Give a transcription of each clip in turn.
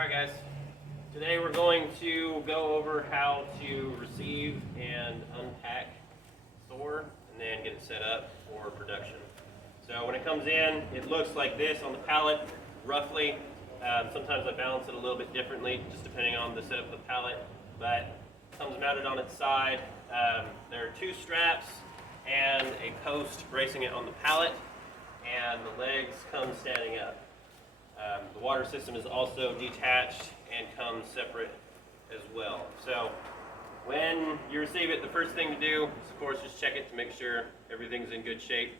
Alright guys, today we're going to go over how to receive and unpack Thor and then get it set up for production. So when it comes in, it looks like this on the pallet, roughly. Sometimes I balance it a little bit differently, just depending on the setup of the pallet, but it comes mounted on its side. There are two straps and a post bracing it on the pallet, and the legs come standing up. The water system is also detached and comes separate as well. So when you receive it, the first thing to do is, of course, just check it to make sure everything's in good shape.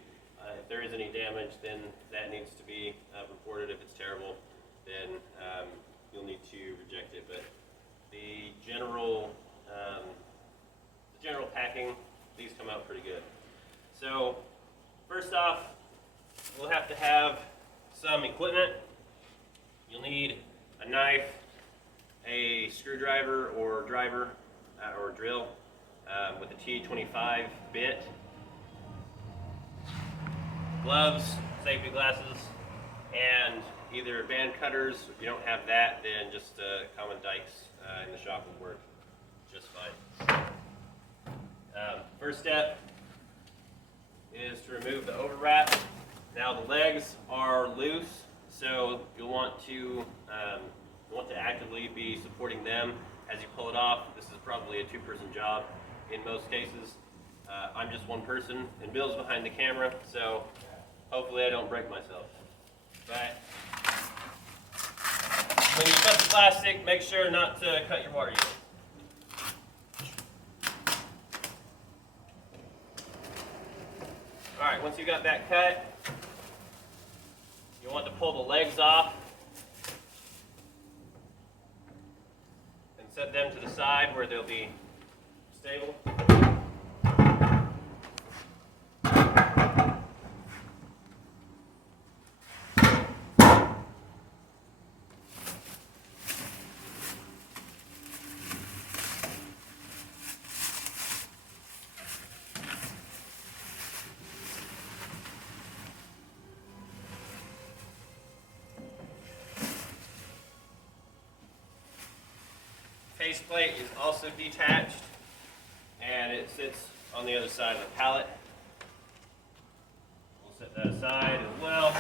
If there is any damage, then that needs to be reported. If it's terrible, then you'll need to reject it. But the general packing, these come out pretty good. So first off, we'll have to have some equipment. You'll need a knife, a screwdriver or driver or drill with a T25 bit, gloves, safety glasses, and either band cutters. If you don't have that, then just common dikes in the shop will work just fine. First step is to remove the overwrap. Now the legs are loose, so you'll want to actively be supporting them as you pull it off. This is probably a two-person job in most cases. I'm just one person, and Bill's behind the camera, so hopefully I don't break myself. But when you cut the plastic, make sure not to cut your water unit. Alright, once you got that cut, you want to pull the legs off and set them to the side where they'll be stable. Faceplate is also detached, and it sits on the other side of the pallet. We'll set that aside as well. And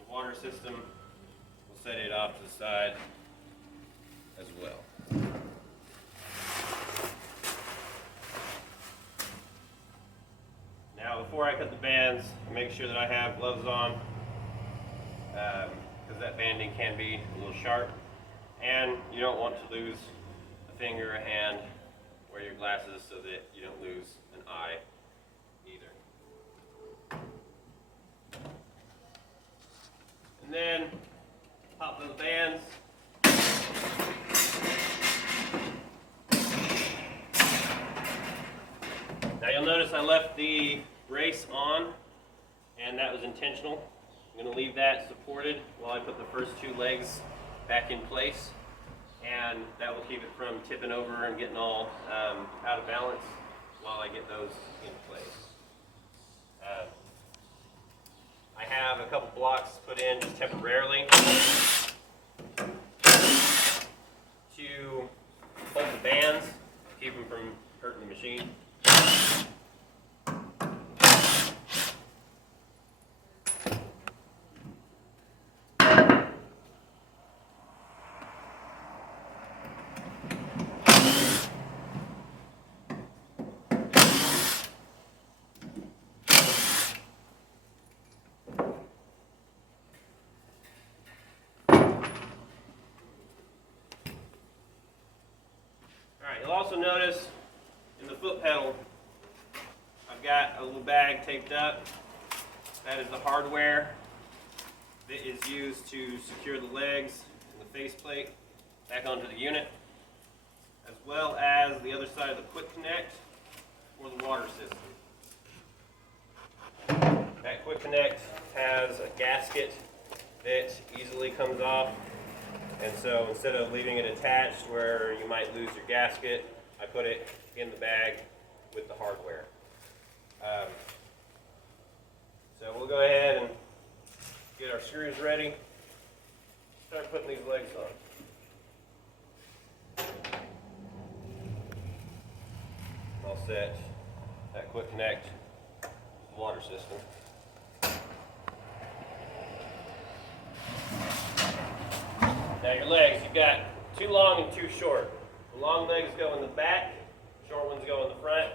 the water system, we'll set it off to the side as well. Now, before I cut the bands, I make sure that I have gloves on, because that banding can be a little sharp. And you don't want to lose a finger, a hand, or your glasses so that you don't lose an eye either. And then pop those bands. Now you'll notice I left the brace on, and that was intentional. I'm going to leave that supported while I put the first two legs back in place, and that will keep it from tipping over and getting all out of balance while I get those in place. I have a couple blocks put in just temporarily to hold the bands, keep them from hurting the machine. You'll also notice in the foot pedal, I've got a little bag taped up. That is the hardware that is used to secure the legs and the faceplate back onto the unit, as well as the other side of the quick connect for the water system. That quick connect has a gasket that easily comes off. And so instead of leaving it attached where you might lose your gasket, I put it in the bag with the hardware. So we'll go ahead and get our screws ready. start putting these legs on. All set. That quick connect water system. Now your legs, you've got too long and too short. The long legs go in the back, short ones go in the front.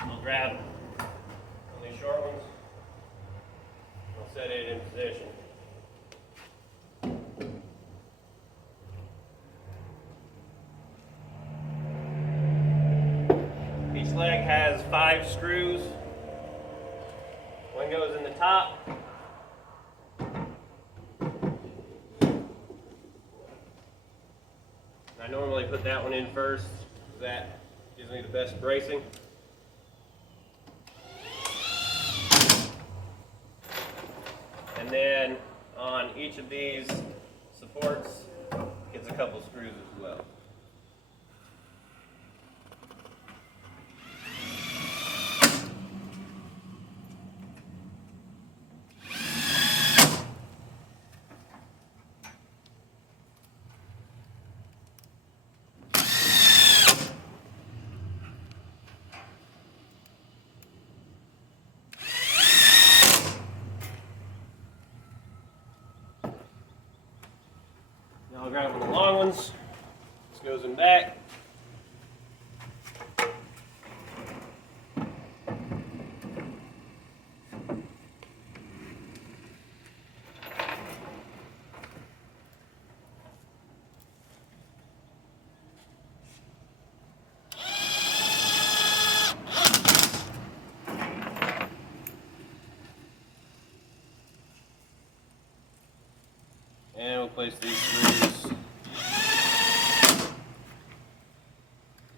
I'll grab on these short ones. I'll set it in position. Each leg has 5 screws. One goes in the top. I normally put that one in first, because that gives me the best bracing. And then on each of these supports, gets a couple screws as well. Now I'll grab one of the long ones. This goes in back. And we'll place these screws.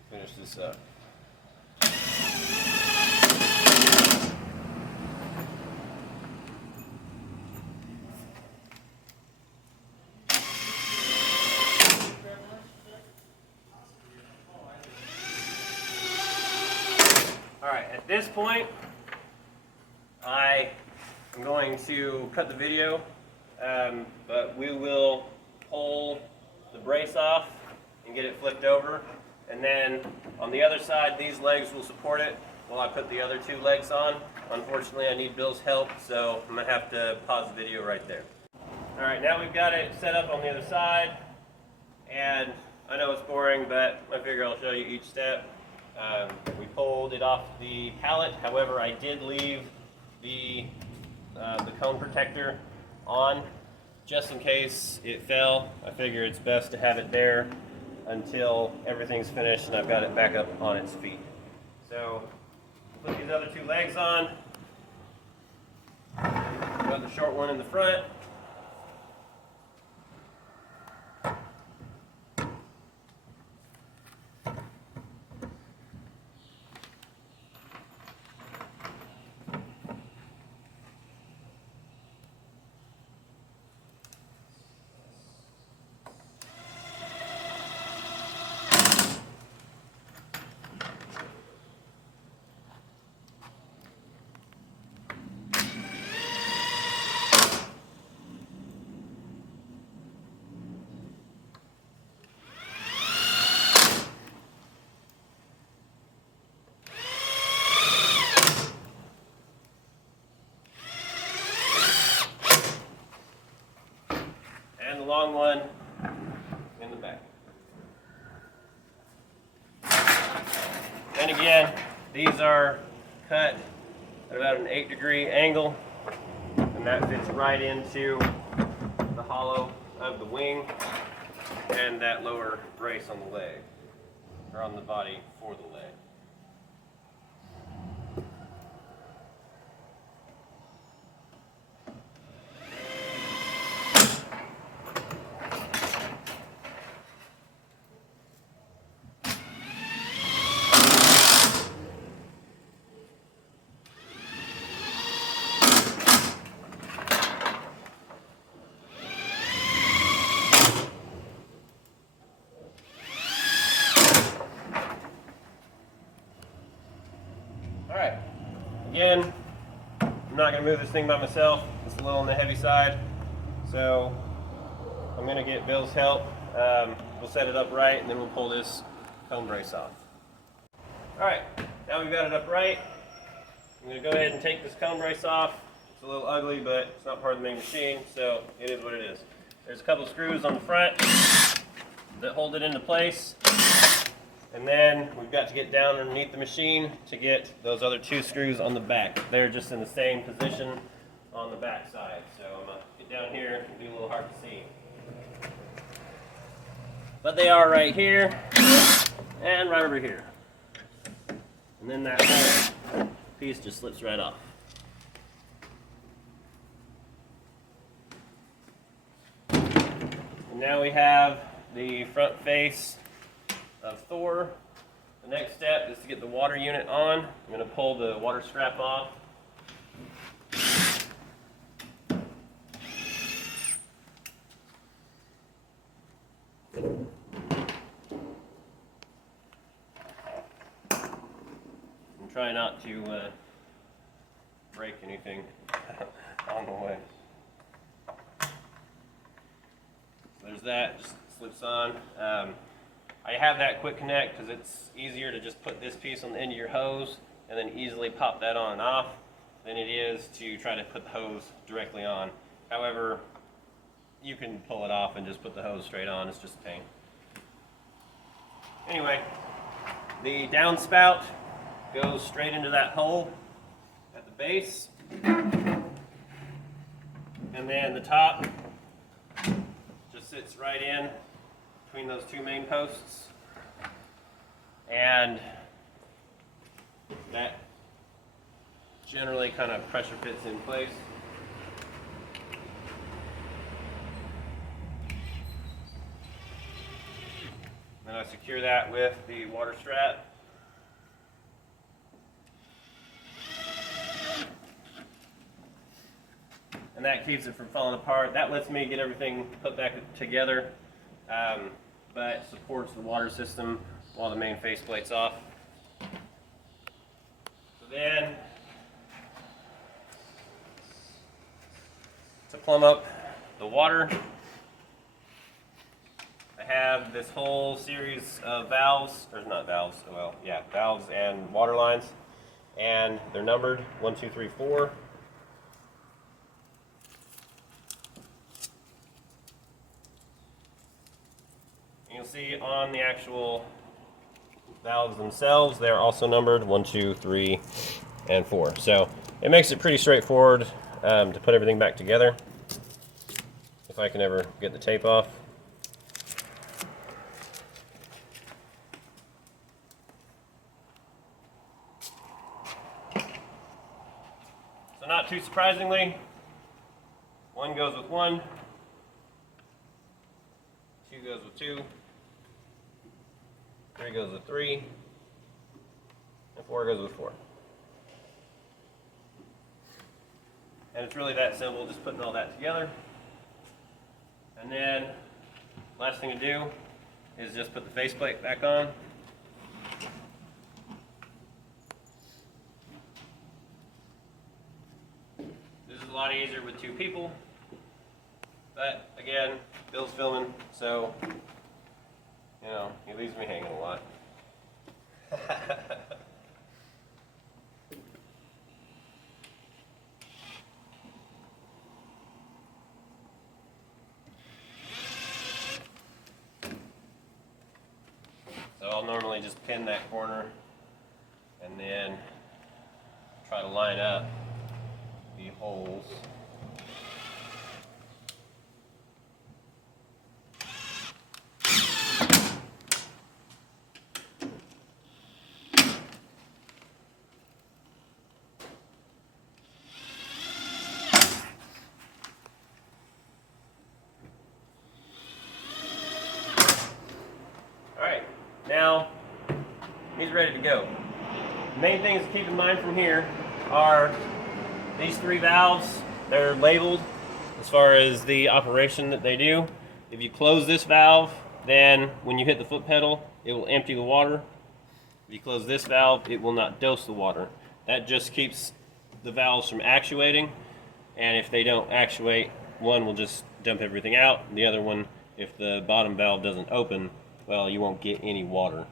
Finish this up. All right, at this point, I am going to cut the video. But we will pull the brace off and get it flipped over, and then on the other side these legs will support it while I put the other 2 legs on. Unfortunately I need Bill's help, so I'm going to have to pause the video right there. Alright, now we've got it set up on the other side, and I know it's boring, but I figure I'll show you each step. We pulled it off the pallet, however I did leave the cone protector on just in case it fell. I figure it's best to have it there until everything's finished and I've got it back up on its feet. So put these other 2 legs on. Got the short one in the front. Long one in the back. And again, these are cut at about an 8-degree angle, and that fits right into the hollow of the wing and that lower brace on the leg, or on the body for the leg. Again, I'm not going to move this thing by myself. It's a little on the heavy side. So I'm going to get Bill's help. We'll set it up right, and then we'll pull this cone brace off. Alright, now we've got it up right. I'm going to go ahead and take this cone brace off. It's a little ugly, but it's not part of the main machine, so it is what it is. There's a couple of screws on the front that hold it into place. And then we've got to get down underneath the machine to get those other 2 screws on the back. They're just in the same position on the back side. So I'm going to get down here. It'll be a little hard to see. But they are right here and right over here. And then that whole piece just slips right off. And now we have the front face of Thor. The next step is to get the water unit on. I'm going to pull the water strap off. And try not to break anything on the way. There's that, just slips on. I have that quick connect because it's easier to just put this piece on the end of your hose and then easily pop that on and off than it is to try to put the hose directly on. However, you can pull it off and just put the hose straight on. It's just a pain. Anyway, the downspout goes straight into that hole at the base, and then the top just sits right in between those 2 main posts, and that generally kind of pressure fits in place. Then I secure that with the water strap. And that keeps it from falling apart. That lets me get everything put back together, but supports the water system while the main faceplate's off. So then, to plumb up the water, I have this whole series of valves, or not valves, well, yeah, valves and water lines, and they're numbered 1, 2, 3, 4. You'll see on the actual valves themselves, they're also numbered 1, 2, 3, and 4. So it makes it pretty straightforward to put everything back together, if I can ever get the tape off. So not too surprisingly, 1 goes with 1, 2 goes with 2, 3 goes with 3, and 4 goes with 4. And it's really that simple, just putting all that together. And then, last thing to do is just put the faceplate back on. This is a lot easier with 2 people. But again, Bill's filming, so you know, he leaves me hanging a lot. So I'll normally just pin that corner and then try to line up the holes. Now, he's ready to go. The main things to keep in mind from here are these 3 valves. They're labeled as far as the operation that they do. If you close this valve, then when you hit the foot pedal, it will empty the water. If you close this valve, it will not dose the water. That just keeps the valves from actuating, and if they don't actuate, one will just dump everything out. The other one, if the bottom valve doesn't open, well, you won't get any water.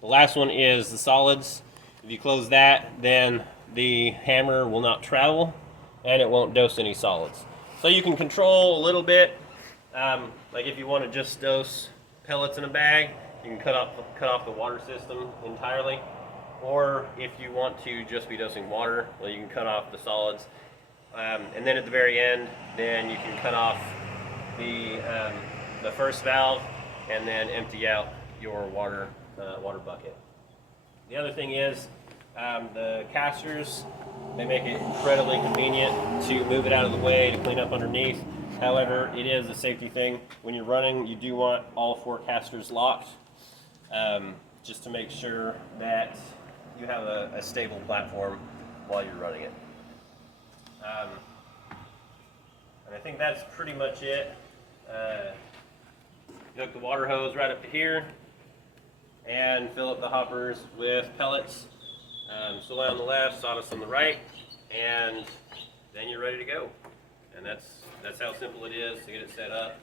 The last one is the solids. If you close that, then the hammer will not travel and it won't dose any solids. So you can control a little bit. Like if you want to just dose pellets in a bag, you can cut off the water system entirely. Or if you want to just be dosing water, well, you can cut off the solids. And then at the very end, then you can cut off the first valve and then empty out your water bucket. The other thing is the casters, they make it incredibly convenient to move it out of the way to clean up underneath. However, it is a safety thing. When you're running, you do want all 4 casters locked, just to make sure that you have a stable platform while you're running it. And I think that's pretty much it. You hook the water hose right up to here and fill up the hoppers with pellets. Soil on the left, sawdust on the right, and then you're ready to go. And that's how simple it is to get it set up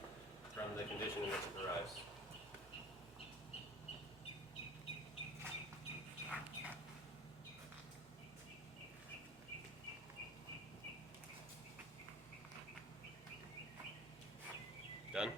from the condition in which it arrives. Done?